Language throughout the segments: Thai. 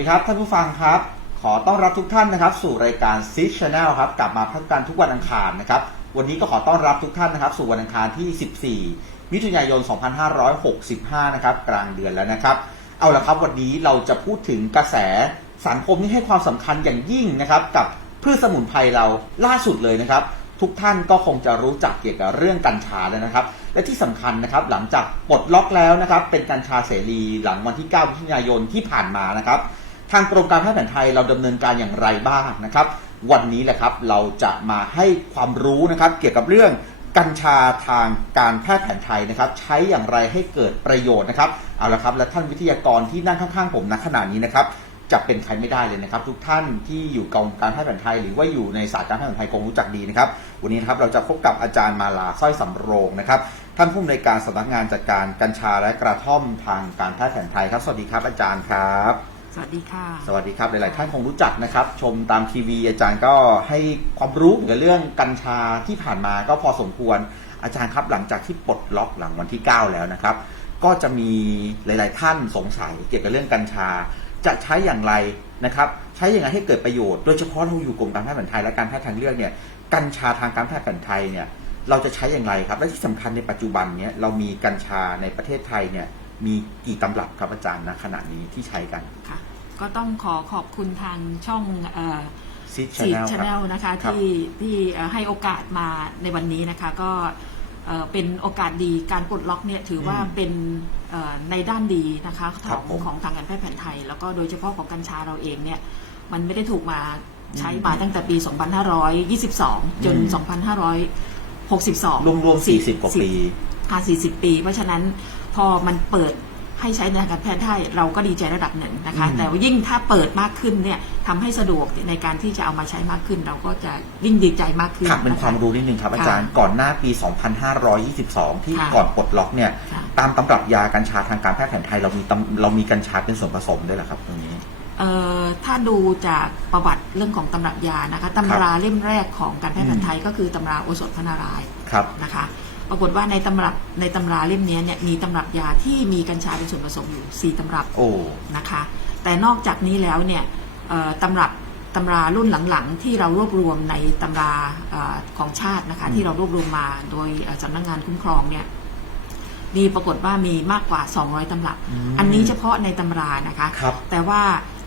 ดีครับท่านผู้ฟังครับ ขอต้อนรับทุกท่านนะครับ สู่รายการซิชแนลครับกลับมาพบกันทุกวันอังคารนะครับวันนี้ก็ขอต้อนรับทุกท่านนะครับ สู่วันอังคารที่ 14 มิถุนายน 2565 นะครับกลางเดือนแล้วนะครับ เอาละครับวันนี้เราจะพูดถึงกระแสสังคมที่ให้ความสำคัญอย่างยิ่งนะครับ กับพืชสมุนไพรเราล่าสุดเลยนะครับ ทุกท่านก็คงจะรู้จักเกี่ยวกับเรื่องกัญชาแล้วนะครับ และที่สำคัญนะครับหลังจากปลดล็อกแล้วนะครับ เป็นกัญชาเสรีหลังวันที่ 9 มิถุนายนที่ผ่านมานะครับ ทางกรมการแพทย์แผนไทยเราดำเนินการอย่างไรบ้างนะครับ วันนี้แหละครับเราจะมาให้ความรู้นะครับเกี่ยวกับเรื่องกัญชาทางการแพทย์แผนไทยนะครับ ใช้อย่างไรให้เกิดประโยชน์นะครับเอาละครับและท่านวิทยากรที่นั่งข้างๆผมณขณะนี้นะครับจะเป็นใครไม่ได้เลยนะครับ ทุกท่านที่อยู่กองการแพทย์แผนไทย หรือว่าอยู่ในศาสตร์การแพทย์แผนไทยคงรู้จักดีนะครับ วันนี้นะครับเราจะพบกับอาจารย์มาลาสร้อยสำโรงนะครับ ท่านผู้อำนวยการสำนักงานจัดการกัญชาและกระท่อมทางการแพทย์แผนไทยครับ สวัสดีครับอาจารย์ครับ สวัสดีค่ะ สวัสดีครับ หลาย ๆ ท่านคงรู้จักนะครับ ชมตามทีวี อาจารย์ก็ให้ความรู้เกี่ยวกับเรื่องกัญชาที่ผ่านมาก็พอสมควร อาจารย์ครับหลังจากที่ปลดล็อกหลังวันที่ 9 แล้วนะครับ ก็จะมีหลาย ๆ ท่านสงสัยเกี่ยวกับเรื่องกัญชา จะใช้อย่างไรนะครับ ใช้อย่างไรให้เกิดประโยชน์ โดยเฉพาะเราอยู่กรมการแพทย์แผนไทยและการแพทย์ทางเลือกเนี่ย กัญชาทางการแพทย์แผนไทยเนี่ย เราจะใช้อย่างไรครับ และที่สำคัญในปัจจุบันเนี่ยเรามีกัญชาในประเทศไทยเนี่ย มีกี่ตำรับครับอาจารย์ณขณะนี้ที่ใช้กันค่ะ ก็ต้องขอขอบคุณทางช่องซิชซีแนลชคแนรับลนะคะครับที่ที่เอ่อให้โอกาสมาในวันนี้นะคะ ก็เอ่อเป็นโอกาสดีการปลดล็อกเนี่ยถือว่าอืมเป็นเอ่อในด้านดีนะคะขครัอบงผมของทางการแพทย์แผนไทย แล้วก็โดยเฉพาะของกัญชาเราเองเนี่ยมันไม่ได้ถูกมาใช้อืมมาตั้งแต่ปี 2522 จนอืม2562 รวมๆ 40 กว่าปีอ่า40 ปี เพราะฉะนั้น พอมันเปิดให้ใช้ในทางการแพทย์ได้เราก็ดีใจระดับหนึ่งนะคะอืมแต่ว่ายิ่งถ้าเปิดมากขึ้นเนี่ยทำให้สะดวกในการที่จะเอามาใช้มากขึ้น เราก็จะยิ่งดีใจมากขึ้นถามเป็นความรู้นิดนึงครับอาจารย์ก่อนหน้าปี 2522 ที่ค่ะก่อนปลดล็อกเนี่ยค่ะตามตำรับยากัญชาทางการแพทย์แผนไทยเรามีตำเรามีกัญชาเป็นส่วนผสมด้วยเหรอครับตรงนี้เอ่อถ้าดูจากประวัติเรื่องของตำรับยานะคะตำราเล่มแรกของการแพทย์แผนไทยก็คือตำราโอสถพระนารายณ์ครับนะคะ ปรากฏว่าในตำรับในตำราเล่มนี้เนี่ยมีตำรับยาที่มีกัญชาเป็นส่วนผสมอยู่ 4ตำรับโอ้นะคะ แต่นอกจากนี้แล้วเนี่ยเอ่อตำรับตำรารุ่นหลังๆ ที่เรารวบรวมในตำราเออของชาตินะคะอืมที่เรารวบรวมมาโดยเอ่อสำนักงานคุ้มครองเนี่ยมีปรากฏว่ามีมากกว่า 200ตำรับมอันนี้เฉพาะในตำรานะคะครับแต่ว่า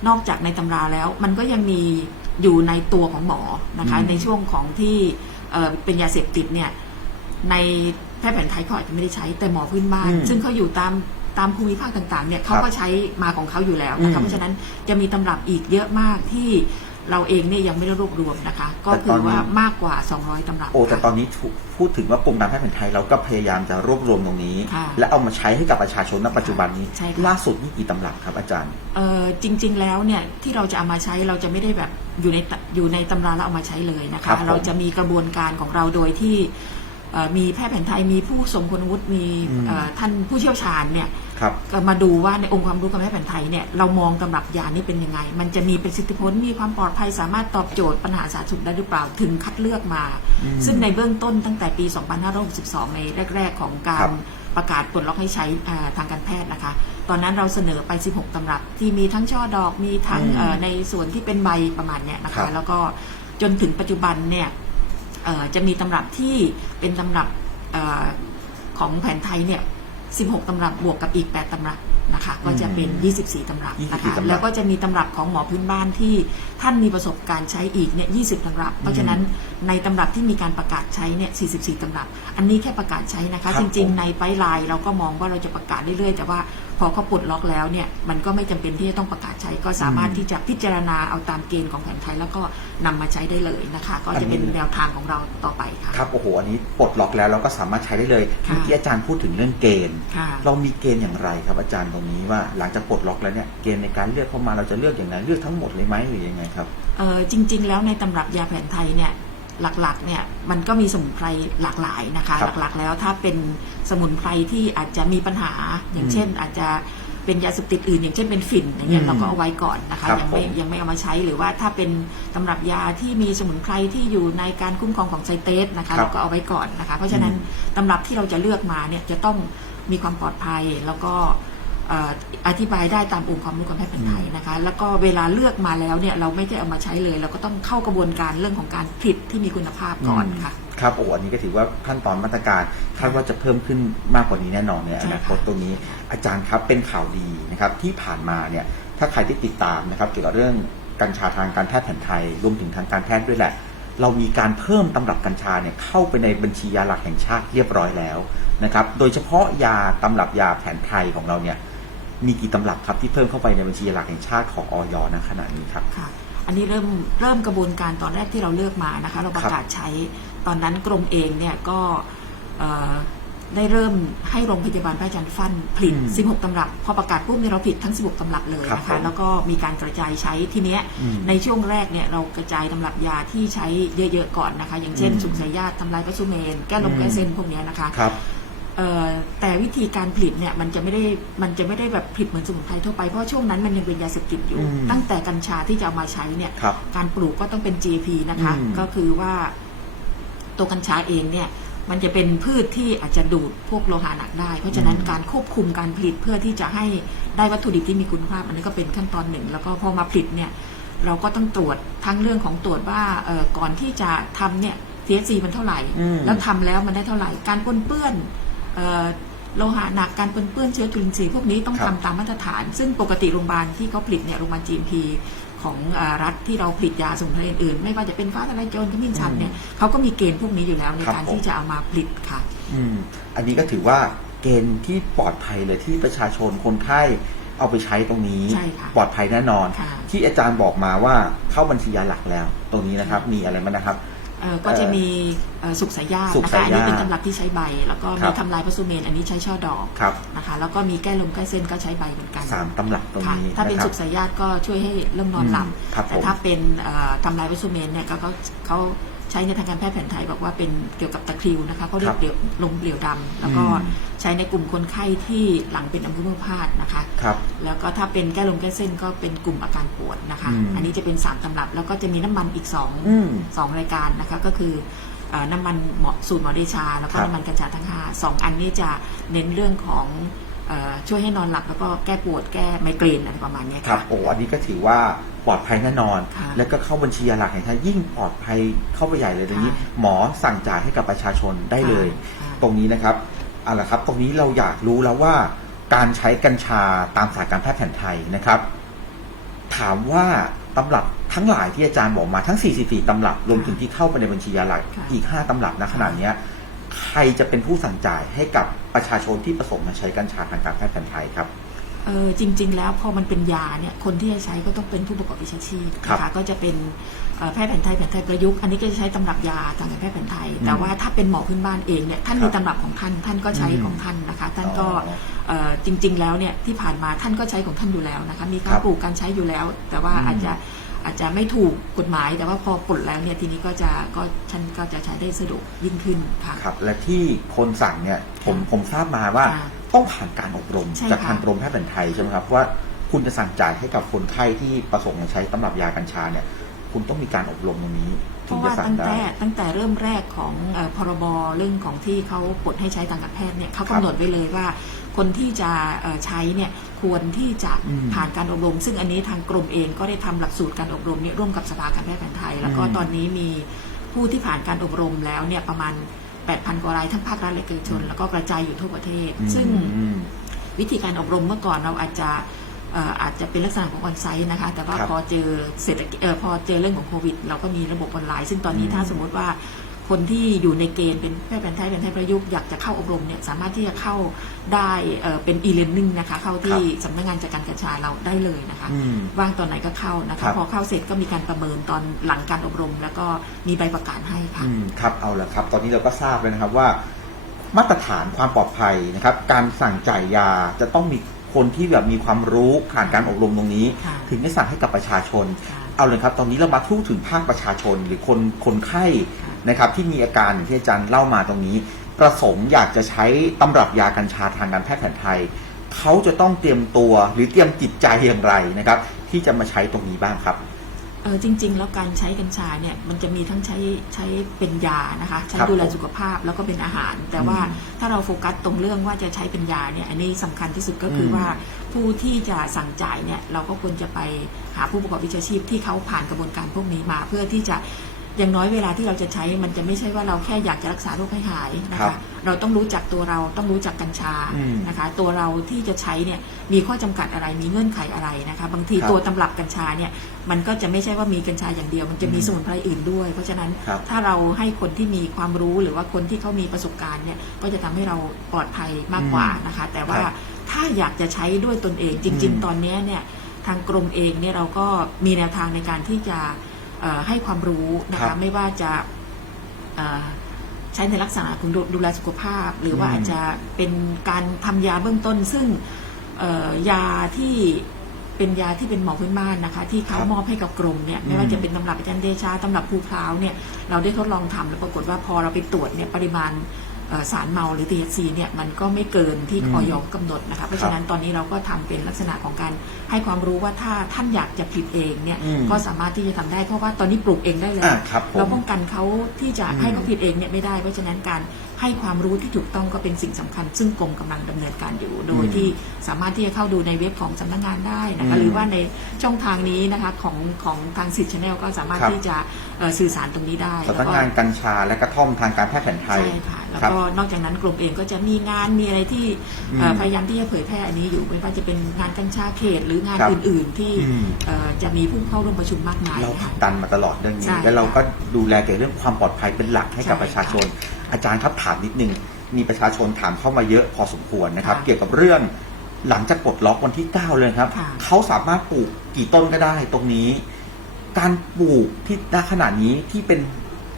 นอกจากในตำราแล้วมันก็ยังมีอยู่ในตัวของหมอนะคะอืมในช่วงของที่เอ่อเป็นยาเสพติดเนี่ย ในแพทย์แผนไทยเขาอาจจะไม่ได้ใช้แต่หมอพื้นบ้าน อืมซึ่งเขาอยู่ตามตามภูมิภาคต่างๆเนี่ยเขาครับก็ใช้มาของเขาอยู่แล้วนะคะอืม เพราะฉะนั้นจะมีตำรับอีกเยอะมากที่เราเองเนี่ยยังไม่ได้รวบรวมนะคะ ก็แต่คืตออนนี้ว่ามากกว่า 200ตำรับโอ้แต่ค่ะตอนนี้ถูกพูดถึงว่ากรมการแพทย์แผนไทยเราก็พยายามจะรวบรวมตรงนี้ ค่ะและเอามาใช้ให้กับประชาชนณปัจจุบันนี้ ใช่ค่ะ ล่าสุดนี่กี่ตำรับครับอาจารย์ เออจริง ๆ แล้วเนี่ยที่เราจะเอามาใช้เราจะไม่ได้แบบอยู่ในตอยู่ในตำราแล้วเอามาใช้เลยนะครัคะ บผมเราจะมีกระบวนการของเราโดยที่เอ่อ มีแพทย์แผนไทยมีผู้ทรงคุณวุฒิมีอืมเอ่อท่านผู้เชี่ยวชาญเนี่ยครับก็มาดูว่าในองค์ความรู้การแพทย์แผนไทยเนี่ยเรามองตำรับยานี่เป็นยังไง มันจะมีประสิทธิผลมีความปลอดภัยสามารถตอบโจทย์ปัญหาสาธารณสุขได้หรือเปล่าถึงคัดเลือกมาอืมซึ่งในเบื้องต้นตั้งแต่ปี 2562 ในแรก ๆ ของกาครัรบประกาศปลดล็อกให้ใช้อ่าทางการแพทย์นะคะ ตอนนั้นเราเสนอไป 16 ตำรับที่มีทั้งช่อดอกมีทั้งอืมเอ่อในส่วนที่เป็นใบประมาณเนี้ยนะครัคะบแล้วก็จนถึงปัจจุบันเนี่ยเอ่อ จะมีตำรับที่เป็นตำรับออของแผนไทยเนี่ย16 ตำรับบวกกับอีก 8 ตำรับนะคะ ก็จะเป็น 24 ตำรับนะคะ24ตำรับแล้วก็จะมีตำรับของหมอพื้นบ้านที่ท่านมีประสบการณ์ใช้อีกเนี่ย 20 ตำรับ เพราะฉะนั้นในตำรับที่มีการประกาศใช้เนี่ย 44 ตำรับ อันนี้แค่ประกาศใช้นะคะครับจริงผมๆในไฟล์ไลน์เราก็มองว่าเราจะประกาศเรื่อยๆ แต่ว่าพอเขาปลดล็อกแล้วเนี่ย มันก็ไม่จำเป็นที่จะต้องประกาศใช้ ก็สามารถอืมที่จะพิจารณาเอาตามเกณฑ์ของแผนไทยแล้วก็นำมาใช้ได้เลยนะคะ ก็อันจะนี้เป็นแนวทางของเราต่อไปค่ะ ครับ โอ้โห อันนี้ปลดล็อกแล้วเราก็สามารถใช้ได้เลยค่ะเมื่อกี้อาจารย์พูดถึงเรื่องเกณฑ์ค่ะเรามีเกณฑ์อย่างไรครับอาจารย์ตรงนี้ว่าหลังจากปลดล็อกแล้วเนี่ยเกณฑ์ในการเลือกเข้ามาเราจะเลือกอย่างไรเลือกทั้งหมดเลยไหมหรือยังไงครับเออจริง ๆ แล้วในตำรับยาแผนไทยเนี่ยหลักๆเนี่ยมันก็มีสมุนไพรหลากหลายนะคะครับหลักๆ แล้วถ้าเป็นสมุนไพรที่อาจจะมีปัญหาอย่างอืมเช่น อาจจะเป็นยาเสพติดอื่น อย่างเช่นเป็นฝิ่นอย่างเงี้อืยมเราก็เอาไว้ก่อนนะคะครับยังไม่ผมยังไม่เอามาใช้หรือว่าถ้าเป็นตำรับยาที่มีสมุนไพรที่อยู่ในการคุ้มครองของไซเตสนะคะครับเราก็เอาไว้ก่อนนะคะ เพราะฉะนั้นอืมตำรับที่เราจะเลือกมาเนี่ยจะต้องมีความปลอดภัยแล้วก็เอ่ออธิบายได้ตามองค์ความรู้การแพทย์แผนไทยนะคะ แล้วก็เวลาเลือกมาแล้วเนี่ยเราไม่ได้เอามาใช้เลย เราก็ต้องเข้ากระบวนการเรื่องของการผลิตที่มีคุณภาพก่อนค่ะ ครับโอ้อันนี้ก็ถือว่าขั้นตอนมาตรการคาดว่าจะเพิ่มขึ้นมากกว่านี้แน่นอนในอนาคตใช่ค่ะตรงนี้ อาจารย์ครับเป็นข่าวดีนะครับที่ผ่านมาเนี่ยถ้าใครที่ติดตามนะครับเกี่ยวกับเรื่องกัญชาทางการแพทย์แผนไทยรวมถึงทางการแพทย์ด้วยแหละเรามีการเพิ่มตำรับกัญชาเนี่ยเข้าไปในบัญชียาหลักแห่งชาติเรียบร้อยแล้วนะครับ โดยเฉพาะยาตำรับยาแผนไทยของเราเนี่ย มีกี่ตำรับครับที่เพิ่มเข้าไปในบัญชียาหลักแห่งชาติของออยณขณะนี้ครับ ค่ะ อันนี้เริ่มเริ่มกระบวนการตอนแรกที่เราเลือกมานะคะ เราประกาศใช้ตอนนั้นกรมเองเนี่ยก็เอ่อได้เริ่มให้โรงพยาบาลพระอาจารย์ฟั่นผลิตอืม16 ตำรับ พอประกาศปุ๊บเนี่ยเราผลิตทั้ง 16 ตำรับเลยครับนะผคะมแล้วก็มีการกระจายใช้ทีเนี้ยอืมในช่วงแรกเนี่ยเรากระจายตำรับยาที่ใช้เยอะๆก่อนนะคะ อย่างเช่นอืมสุกสายญาติทำลายพระสุเมน แก้ลมอืมแก้เส้นพวกเนี้ยนะคะครับเอ่อ แต่วิธีการผลิตเนี่ยมันจะไม่ได้มันจะไม่ได้แบบผลิตเหมือนสมุนไพรทั่วไปเพราะช่วงนั้นมันยังเป็นยาเสพติดอยู่ อืมตั้งแต่กัญชาที่จะเอามาใช้เนี่ยครับการปลูกก็ต้องเป็น GAP นะคะ อืมก็คือว่าตัวกัญชาเองเนี่ย มันจะเป็นพืชที่อาจจะดูดพวกโลหะหนักได้ เพราะฉะนั้นการควบคุมการผลิตเพื่อที่จะให้ได้วัตถุดิบที่มีคุณภาพ อันนี้ก็เป็นขั้นตอนหนึ่ง แล้วก็พอมาผลิตเนี่ย เราก็ต้องตรวจทั้งเรื่องของตรวจว่าเอ่อก่อนที่จะทำเนี่ย THC มันเท่าไหร่ อืม แล้วทำแล้วมันได้เท่าไหร่ การปนเปื้อนเอ่อ โลหะหนักการปนเปื้อนเชื้อจุลินทรีย์พวกนี้ต้องครัทำบตามมาตรฐาน ซึ่งปกติโรงพยาบาลที่เขาผลิตเนี่ยโรงพยาบาล GMP ของเอ่อรัฐที่เราผลิตยาสมุนไพรอื่นๆไม่ว่าจะเป็นฟ้าทะลายโจรขมิ้นชันเนี่ยเขาก็มีเกณฑ์พวกนี้อยู่แล้วในครับการผมที่จะเอามาผลิตค่ะอืมอันนี้ก็ถือว่าเกณฑ์ที่ปลอดภัยเลยที่ประชาชนคนไข้เอาไปใช้ตรงนี้ใช่ค่ะปลอดภัยแน่นอนค่ะที่อาจารย์บอกมาว่าเข้าบัญชียาหลักแล้ว ตรงนี้นะครับมีอะไรบ้างนะครับ เอ่อก็จะมีเอ่อสุกสายญาติสุกนะสาคะยอันนี้ญาติเป็นตำรับที่ใช้ใบ แล้วก็ครัมีบ ทำลายพระสุเมนอันนี้ใช้ช่อดอกครับนะคะ แล้วก็มีแก้ลมแก้เส้นก็ใช้ใบเหมือนกันสามตำรับตรงค่ะนี้ถ้าเป็นนะครัสุบ กสายญาติก็ช่วยให้เริ่มนอนหลับ อืมครับแต่ผมถ้าเป็นเอ่อทำลายวัสดุเมนเนี่ยก็เขาเขาใช้ในทางการแพทย์แผนไทยบอกว่าเป็นเกี่ยวกับตะคริวนะคะเขาเรียครักบเปลี่ยวลมเปลี่ยวดำแล้วก็อืม ใช้ในกลุ่มคนไข้ที่หลังเป็นอัมพฤกษ์พาตนะคะครับแล้วก็ถ้าเป็นแก้ลมแก้เส้นก็เป็นกลุ่มอาการปวดนะคะ อืมอันนี้จะเป็นสามตำรับแล้วก็จะมีน้ำมันอีกสองอืมสองรายการนะคะ ก็คือเอ่อน้ำมันเหมาะสูตรหมอเดชา แล้วก็ครับ น้ำมันกัญชาทั้งห้าสองอันนี้จะเน้นเรื่องของเออช่วยให้นอนหลับแล้วก็แก้ปวดแก้ไมเกรนอะไรประมาณเนี้ย ครับค่ะโอ้อันนี้ก็ถือว่าปลอดภัยแน่นอน ค่ะแล้วก็เข้าบัญชียาหลักแห่งชาติยิ่งปลอดภัยเข้าไปใหญ่เลยตรงนี้ ค่ะ หมอสั่งจ่ายให้กับประชาชนได้เลย ค่ะ ตรงนี้นะครับ เอาละครับ ตรงนี้เราอยากรู้แล้วว่าการใช้กัญชาตามศาสตร์การแพทย์แผนไทยนะครับ ถามว่าตำรับทั้งหลายที่อาจารย์บอกมาทั้ง 44 ตำรับรวมถึงที่เข้าไปในบัญชียาหลักค่ะอีก 5 ตำรับณขณะเนี้ยใครจะเป็นผู้สั่งจ่ายให้กับประชาชนที่ประสงค์มาใช้กัญชาทางการแพทย์แผนไทยครับเออจริง ๆ แล้วพอมันเป็นยาเนี่ยคนที่จะใช้ก็ต้องเป็นผู้ประกอบวิชาชีพครับนะคะก็จะเป็นเอ่อ แพทย์แผนไทยแผนไทยประยุกต์อันนี้ก็จะใช้ตำรับยาทางการแพทย์แผนไทย แต่ว่าถ้าเป็นหมอพื้นบ้านเองเนี่ยท่านครับมีตำรับของท่านท่านก็ใช้อืมของท่านนะคะ ท่านก็อ๋อเอ่อจริง ๆ แล้วเนี่ยที่ผ่านมาท่านก็ใช้ของท่านอยู่แล้วนะคะมีครัการบปลูกการใช้อยู่แล้ว แต่ว่าอืมอาจจะอาจจะไม่ถูกกฎหมาย แต่ว่าพอปลดแล้วเนี่ยทีนี้ก็จะก็ท่านก็จะใช้ได้สะดวกยิ่งขึ้นค่ะครับและที่คนสั่งเนี่ยผมค่ะผมทราบมาว่าค่ะต้องผ่านการอบรมใช่จากค่ะทางกรมแพทย์แผนไทยใช่ไหมครับว่าคุณจะสั่งจ่ายให้กับคนไข้ที่ประสงค์จะใช้ตำรับยากัญชาเนี่ย คุณต้องมีการอบรมตรงนี้เพถึงราะจะว่าสั่งตั้งได้ แต่ตั้งแต่เริ่มแรกของเอ่อพรบเรื่องของที่เขาปลดให้ใช้ทางการแพทย์เนี่ยเขาครับกำหนดไว้เลยว่า คนที่จะเอ่อใช้เนี่ยควรที่จะอืมผ่านการอบรม ซึ่งอันนี้ทางกรมเองก็ได้ทำหลักสูตรการอบรมเนี่ยร่วมกับสภาการแพทย์แผนไทย แล้วก็อืม ตอนนี้มีผู้ที่ผ่านการอบรมแล้วเนี่ยประมาณ 8,000 กว่ารายทั้งภาครัฐและเอกชน แล้วก็กระจายอยู่ทั่วประเทศ ซึ่ง อืม วิธีการอบรมเมื่อก่อนเราอาจจะเอ่ออาจจะเป็นลักษณะของออนไซต์นะคะ แต่ว่าครับพอเจอเศรษฐกิจเอ่อพอเจอเรื่องของโควิด เราก็มีระบบออนไลน์ ซึ่งตอนนี้อืมถ้าสมมติว่าคนที่อยู่ในเกณฑ์เป็นแพทย์แผนไทยเป็นแพทย์ประยุกต์อยากจะเข้าอบรมเนี่ยสามารถที่จะเข้าได้เอ่อเป็น e-learning นะคะ เข้าที่สำนักงานจัดการกัญชาเราได้เลยนะคะอืมว่างตอนไหนก็เข้านะครัคะบพอเข้าเสร็จก็มีการประเมินตอนหลังการอบรม แล้วก็มีใบประกาศให้ค่ะอืมครับเอาละครับ ตอนนี้เราก็ทราบแล้วนะครับว่า มาตรฐานความปลอดภัยนะครับ การสั่งจ่ายยาจะต้องมี คนที่แบบมีความรู้ผ่านการอบรมตรงนี้ ค่ะถึงจะสั่งให้กับประชาชน ค่ะเอาเลยครับตอนนี้เรามาทู่ถึงภาคประชาชนหรือคนคนไข้ค่ะ นะครับที่มีอาการอย่างที่อาจารย์เล่ามาตรงนี้ ประสงค์อยากจะใช้ตำรับยากัญชาทางการแพทย์แผนไทย เขาจะต้องเตรียมตัวหรือเตรียมจิตใจอย่างไรนะครับ ที่จะมาใช้ตรงนี้บ้างครับ เออจริง ๆ แล้วการใช้กัญชาเนี่ยมันจะมีทั้งใช้ใช้เป็นยานะคะ ใช้ครับดูแลผมสุขภาพแล้วก็เป็นอาหาร แต่ว่าอืมถ้าเราโฟกัสตรงเรื่องว่าจะใช้เป็นยาเนี่ยอันนี้สำคัญที่สุดก็คืออมว่า ผู้ที่จะสั่งจ่ายเนี่ยเราก็ควรจะไปหาผู้ประกอบวิชาชีพที่เขาผ่านกระบวนการพวกนี้มา เพื่อที่จะ อย่างน้อยเวลาที่เราจะใช้มันจะไม่ใช่ว่าเราแค่อยากจะรักษาโรคให้หายนะครัคะบเราต้องรู้จักตัวเราต้องรู้จักกัญชาอืมนะคะ ตัวเราที่จะใช้เนี่ยมีข้อจำกัดอะไรมีเงื่อนไขอะไรนะคะ บางทีครับตัวตำรับกัญชาเนี่ยมันก็จะไม่ใช่ว่ามีกัญชาอย่างเดียว มันจะมีอืมสมุนไพรอื่นด้วย เพราะฉะนั้นครับ ถ้าเราให้คนที่มีความรู้หรือว่าคนที่เขามีประสบการณ์เนี่ยก็จะทำให้เราปลอดภัยมากกว่านะคะ แต่ว่าครับถ้าอยากจะใช้ด้วยตนเองจริง อืม ๆ ตอนเนี้ยเนี่ยทางกรมเองเนี่ยเราก็มีแนวทางในการที่จะเอ่อ ให้ความรู้นะครัคะบไม่ว่าจะเอ่อใช้ในลักษณะของดูดูแลสุขภาพ หรือว่าอืมอาจจะเป็นการทำยาเบื้องต้น ซึ่งเอ่อยาที่เป็นยาที่เป็นหมอพื้นบ้านนะคะ ที่เขาครับมอบให้กับกรมเนี่ยไม่อืว่ามจะเป็นตำรับอาจารย์เดชาตำรับภูพร้าวเนี่ยเราได้ทดลองทำแล้วปรากฏว่าพอเราไปตรวจเนี่ยปริมาณเอ่อ สารเมาหรือ THC เนี่ยมันก็ไม่เกินที่อืมออยกำหนดนะคะเพราะฉะนั้นตอนนี้เราก็ทำเป็นลักษณะของการให้ความรู้ว่าถ้าท่านอยากจะผลิตเองเนี่ยอืมก็สามารถที่จะทำได้เพราะว่าตอนนี้ปลูกเองได้เลยอ่าครับผมเราป้องกันเขาที่จะอืมให้เขาผลิตเองเนี่ยไม่ได้เพราะฉะนั้นการให้ความรู้ที่ถูกต้องก็เป็นสิ่งสำคัญ ซึ่งกรมกำลังดำเนินการอยู่ โดยอืมที่สามารถที่จะเข้าดูในเว็บของสำนักงานได้นะอืคะมหรือว่าในช่องทางนี้นะคะของของทางสิทธิ์ชาแนลก็สามารถครับที่จะเอ่อสื่อสารตรงนี้ได้สำนักงานกัญชาและกระท่อมทางการแพทย์แผนไทยใช่ค่ะ แล้วครับก็นอกจากนั้นกรมเองก็จะมีงานมีอะไรที่เอ่ออืมพยายามที่จะเผยแพร่อันนี้อยู่ไม่ว่าจะเป็นงานกัญชาเขตหรืองานครับอื่น ๆ ที่อืมเอ่อจะมีผู้เข้าร่วมประชุมมากมายเราผค่ะลักดันมาตลอดเรื่องนี้ใช่แล้วเราก็ดูแลเกี่ยวกับเรื่องความปลอดภัยเป็นหลักให้กับใช่ประชาชน อาจารย์ครับถามนิดนึงมีประชาชนถามเข้ามาเยอะพอสมควรนะครับค่ะเกี่ยวกับเรื่องหลังจากปลดล็อกวันที่ 9 เลยครับค่ะเขาสามารถปลูกกี่ต้นก็ได้ตรงนี้ การปลูกที่ณขณะนี้ที่เป็น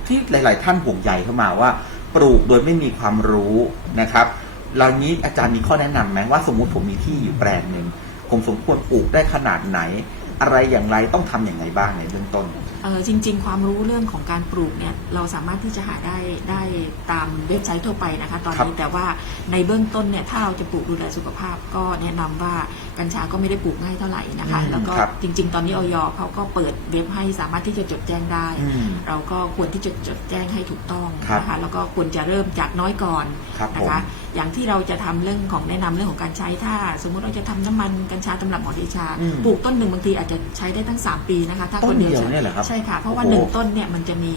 ที่หลาย ๆ ท่านห่วงใยเข้ามาว่า ปลูกโดยไม่มีความรู้นะครับเหล่านี้อาจารย์มีข้อแนะนำไหมว่าสมมุติผมมีที่อยู่แปลงหนึ่งผมสมควรปลูกได้ขนาดไหน อะไรอย่างไรต้องทำอย่างไรบ้างในเบื้องต้น เอ่อจริง ๆ ความรู้เรื่องของการปลูกเนี่ยเราสามารถที่จะหาได้ได้ตามเว็บไซต์ทั่วไปนะคะ ตอนครับนี้แต่ว่าในเบื้องต้นเนี่ยถ้าเราจะปลูกดูแลสุขภาพก็แนะนำว่า กัญชาก็ไม่ได้ปลูกง่ายเท่าไหร่นะคะอืมแล้วก็ครับจริง ๆ ตอนนี้ออยเขาก็เปิดเว็บให้สามารถที่จะจดแจ้งได้อืมเราก็ควรที่จะจดแจ้งให้ถูกต้องครับนะคะแล้วก็ควรจะเริ่มจากน้อยก่อนครับผนะมคะอย่างที่เราจะทำเรื่องของแนะนำเรื่องของการใช้ถ้า สมมุติเราจะทำน้ำมันกัญชาตำรับหมอเดชาอืมปลูกต้นหนึ่งบางทีอาจจะใช้ได้ตั้ง 3 ปีนะคะ ถ้าต้นเดียวใช้เนี่ยเหรอครับใช่ค่ะเพราะว่าโอ้โหหนึ่งต้นเนี่ยมันจะมี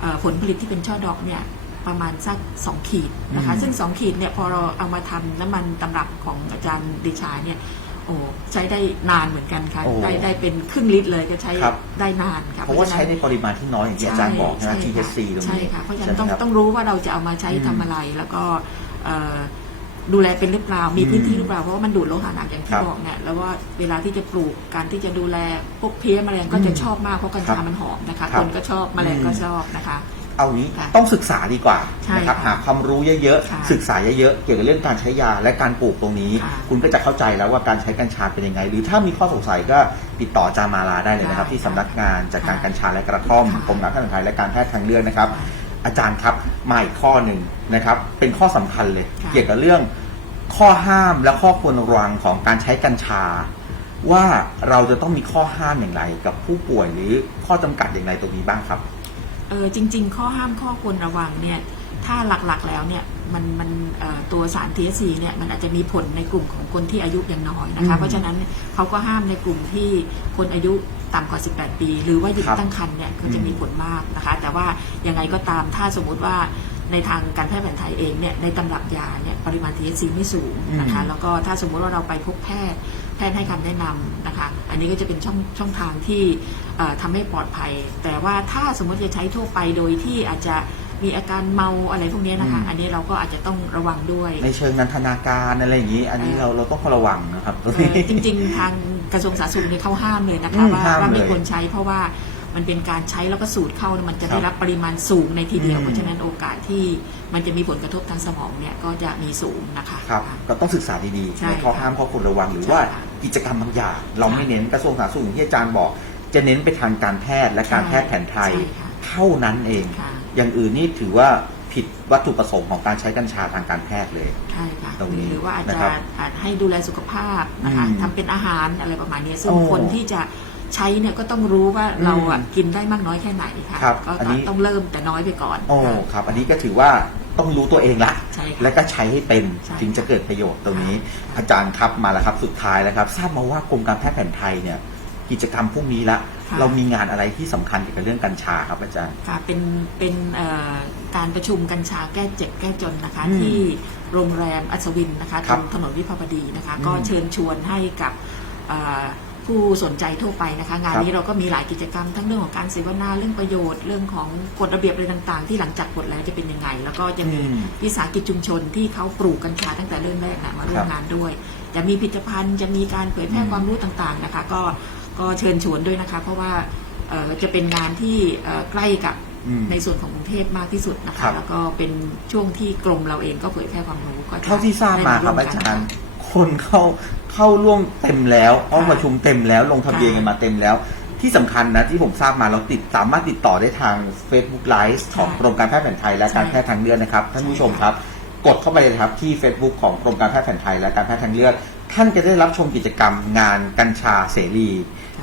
เอ่อผลผลิตที่เป็นช่อดอกเนี่ย ประมาณสักสองขีดนะคะอืมซึ่งสองขีดเนี่ยพอเราเอามาทำน้ำมันตำรับของอาจารย์เดชาเนี่ยโอ้ใช้ได้นานเหมือนกันค่ะโอ้ได้ได้เป็นครึ่งลิตรเลยก็ใช้ครับได้นานค่ะเพราะว่าฉใช้ในปริมาณที่น้อยอย่างที่อาจารย์บอกนะใช่ THC ตรงใช่นี้ค่ะเพราะฉะใช่นั้นไหมต้องครับต้องรู้ว่าเราจะเอามาใช้อืมทำอะไรแล้วก็เอ่อดูแลเป็นหรือเปล่า มีพื้นที่หรือเปล่า เพราะว่ามันดูดโลหะหนักอย่างคที่รับบอกเนี่ย แล้วว่าเวลาที่จะปลูก การที่จะดูแลพวกเพี้ยแมลงก็จะอืมชอบมาก เพราะกัญครัชาบมันหอมนะคะครับคนก็ชอบแมลงก็อืมชอบนะคะ เอานี้ค่ะต้องศึกษาดีกว่าใช่นะครับค่ะหาความรู้เยอะค่ะๆ ศึกษาเยอะๆเกี่ยวกับเรื่องการใช้ยาและการปลูกตรงนี้ ค่ะคุณก็จะเข้าใจแล้วว่าการใช้กัญชาเป็นยังไง หรือถ้ามีข้อสงสัยก็ติดต่ออาจารย์มาลาได้เลยนะครับ ได้ที่สำนักงานจัดการค่ะกัญชาและกระท่อมค่ะ กรมการแพทย์แผนไทยและการแพทย์ทางเลือกนะครับค่ะอาจารย์ครับมาอีกข้อหนึ่งนะครับ เป็นข้อสำคัญเลย ค่ะ เกี่ยวกับเรื่องข้อห้ามและข้อควรระวังของการใช้กัญชา ว่าเราจะต้องมีข้อห้ามอย่างไร กับผู้ป่วยหรือข้อจำกัดอย่างไรตรงนี้บ้างครับ เออจริง ๆ ข้อห้ามข้อควรระวังเนี่ยถ้าหลักๆแล้วเนี่ยมันมันเอ่อตัวสาร THC เนี่ยมันอาจจะมีผลในกลุ่มของคนที่อายุยังน้อยนะอืคะมเพราะฉะนั้นเขาก็ห้ามในกลุ่มที่คนอายุต่ำกว่า 18 ปี หรือว่าหญิงครับตั้งครรภ์เนี่ยก็จะอืมมีผลมากนะคะ แต่ว่ายังไงก็ตามถ้าสมมุติว่าในทางการแพทย์แผนไทยเองเนี่ยในตำรับยาเนี่ยปริมาณ THC ไม่สูงนะคะอืมแล้วก็ถ้าสมมุติว่าเราไปพบแพทย์ แพทย์ให้คำแนะนำนะคะ อันนี้ก็จะเป็นช่องช่องทางที่เอ่อทำให้ปลอดภัย แต่ว่าถ้าสมมติจะใช้ทั่วไปโดยที่อาจจะมีอาการเมาอะไรพวกนี้นะคะอืมอันนี้เราก็อาจจะต้องระวังด้วย ในเชิงนันทนาการอะไรอย่างนี้ อันนี้เออเราเราต้องระวังนะครับตรงเอ่นี้อจริง ๆ ทางกระทรวงสาธารณสุขเนี่ยเขาห้ามเลยนะคะอืมว่าห้ามว่าไม่เลยควรใช้เพราะว่า มันเป็นการใช้แล้วก็สูดเข้าเนี่ยมันจะครับได้รับปริมาณสูงในทีเดียวอืมเพราะฉะนั้นโอกาสที่มันจะมีผลกระทบทางสมองเนี่ยก็จะมีสูงนะคะครับก็ต้องศึกษาดีๆใช่ในข้อค่ะห้ามข้อควรระวังหรือใช่ว่าค่ะกิจกรรมบางอย่างเราไม่เน้นกระทรวงสาธารณสุขอย่างที่อาจารย์บอก จะเน้นไปทางการแพทย์และการแพทย์แผนไทยใช่ค่ะเท่านั้นเองค่ะอย่างอื่นนี่ถือว่าผิดวัตถุประสงค์ของการใช้กัญชาทางการแพทย์เลยใช่ค่ะตรงนี้หรือว่าอาจนะจะครับอาจให้ดูแลสุขภาพนะคะอืมทำเป็นอาหารอะไรประมาณนี้ซึ่งโอ้คนที่จะ ใช้เนี่ยก็ต้องรู้ว่าเราอะอืมกินได้มากน้อยแค่ไหนค่ะครับก็อันนี้ ต้องเริ่มแต่น้อยไปก่อน โอ้ครับ อันนี้ก็ถือว่าต้องรู้ตัวเองละ ใช่ค่ะแล้วก็ใช้ให้เป็นใช่ถึงจะเกิดประโยชน์ตรงนี้ค่ะอาจารย์ครับมาแล้วครับสุดท้ายแล้วครับทราบมาว่ากรมการแพทย์แผนไทยเนี่ย กิจกรรมพวกนี้ละ ค่ะ เรามีงานอะไรที่สำคัญเกี่ยวกับเรื่องกัญชาครับอาจารย์ ค่ะเป็นเป็นเอ่อการประชุมกัญชาแก้เจ็บแก้จนนะคะ อืมที่โรงแรมอัศวินนะคะคตรัรบงถนนวิภาวดีนะคะอืมก็เชิญชวนให้กับเอ่อ ผู้สนใจทั่วไปนะคะ งานครับนี้เราก็มีหลายกิจกรรมทั้งเรื่องของการเสวนาเรื่องประโยชน์เรื่องของกฎระเบียบอะไรต่าง ๆ ที่หลังจากกฎแล้วจะเป็นยังไง แล้วก็จะมีอืมวิสาหกิจชุมชนที่เขาปลูกกัญชาตั้งแต่เริ่มแรกนะมาร่วครัมบงานด้วย จะมีผลิตภัณฑ์จะมีการเผยแพร่อืมความรู้ต่างๆนะคะ ก็ก็เชิญชวนด้วยนะคะ เพราะว่าเอ่อจะเป็นงานที่เอ่อใกล้กับอืมในส่วนของกรุงเทพมากที่สุดนะครัคะบแล้วก็เป็นช่วงที่กรมเราเองก็เผยแพร่ความรู้ก็จะเท่าที่ทราบมาครับได้อาวจารย์ คนเข้าเข้าร่วมเต็มแล้วห้องประชุมเต็มแล้วลงทะเบียนกันมาเต็มแล้ว ที่สำคัญนะที่ผมทราบมาเราติดสามารถติดต่อได้ทาง Facebook Live ของกรมการแพทย์แผนไทยและการแพทย์ทางเลือกนะครับท่านผู้ชมครับ กดเข้าไปเลยนะครับที่ Facebook ของกรมการแพทย์แผนไทยและการแพทย์ทางเลือกท่านจะได้รับชมกิจกรรมงานกัญชาเสรี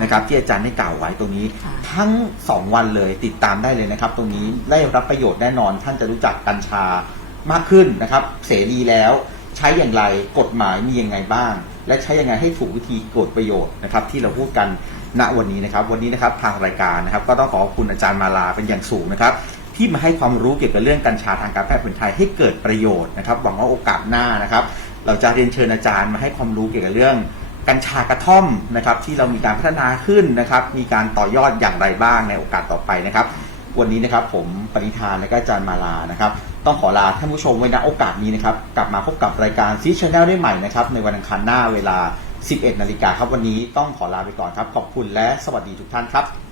นะครับที่อาจารย์ได้กล่าวไว้ตรงนี้ค่ะทั้ง 2 วันเลยติดตามได้เลยนะครับ ตรงนี้ได้รับประโยชน์แน่นอนท่านจะรู้จักกัญชามากขึ้นนะครับ เสรีแล้ว ใช้อย่างไรกฎหมายมียังไงบ้าง และใช้ยังไงให้ถูกวิธีเกิดประโยชน์นะครับที่เราพูดกันณวันนี้นะครับ วันนี้นะครับทางรายการนะครับ ก็ต้องขอขอบคุณอาจารย์มาลาเป็นอย่างสูงนะครับ ที่มาให้ความรู้เกี่ยวกับเรื่องกัญชาทางการแพทย์แผนไทยให้เกิดประโยชน์นะครับหวังว่าโอกาสหน้านะครับ เราจะเรียนเชิญอาจารย์มาให้ความรู้เกี่ยวกับเรื่องกัญชากระท่อมนะครับ ที่เรามีการพัฒนาขึ้นนะครับ มีการต่อยอดอย่างไรบ้างในโอกาสต่อไปนะครับ วันนี้นะครับผมปณิธานและก็อาจารย์มาลานะครับ ต้องขอลาท่านผู้ชมไว้ณโอกาสนี้นะครับ กลับมาพบกับรายการซีชแนลได้ใหม่นะครับ ในวันอังคารหน้าเวลา 11 นาฬิกาครับวันนี้ต้องขอลาไปก่อนครับ ขอบคุณและสวัสดีทุกท่านครับ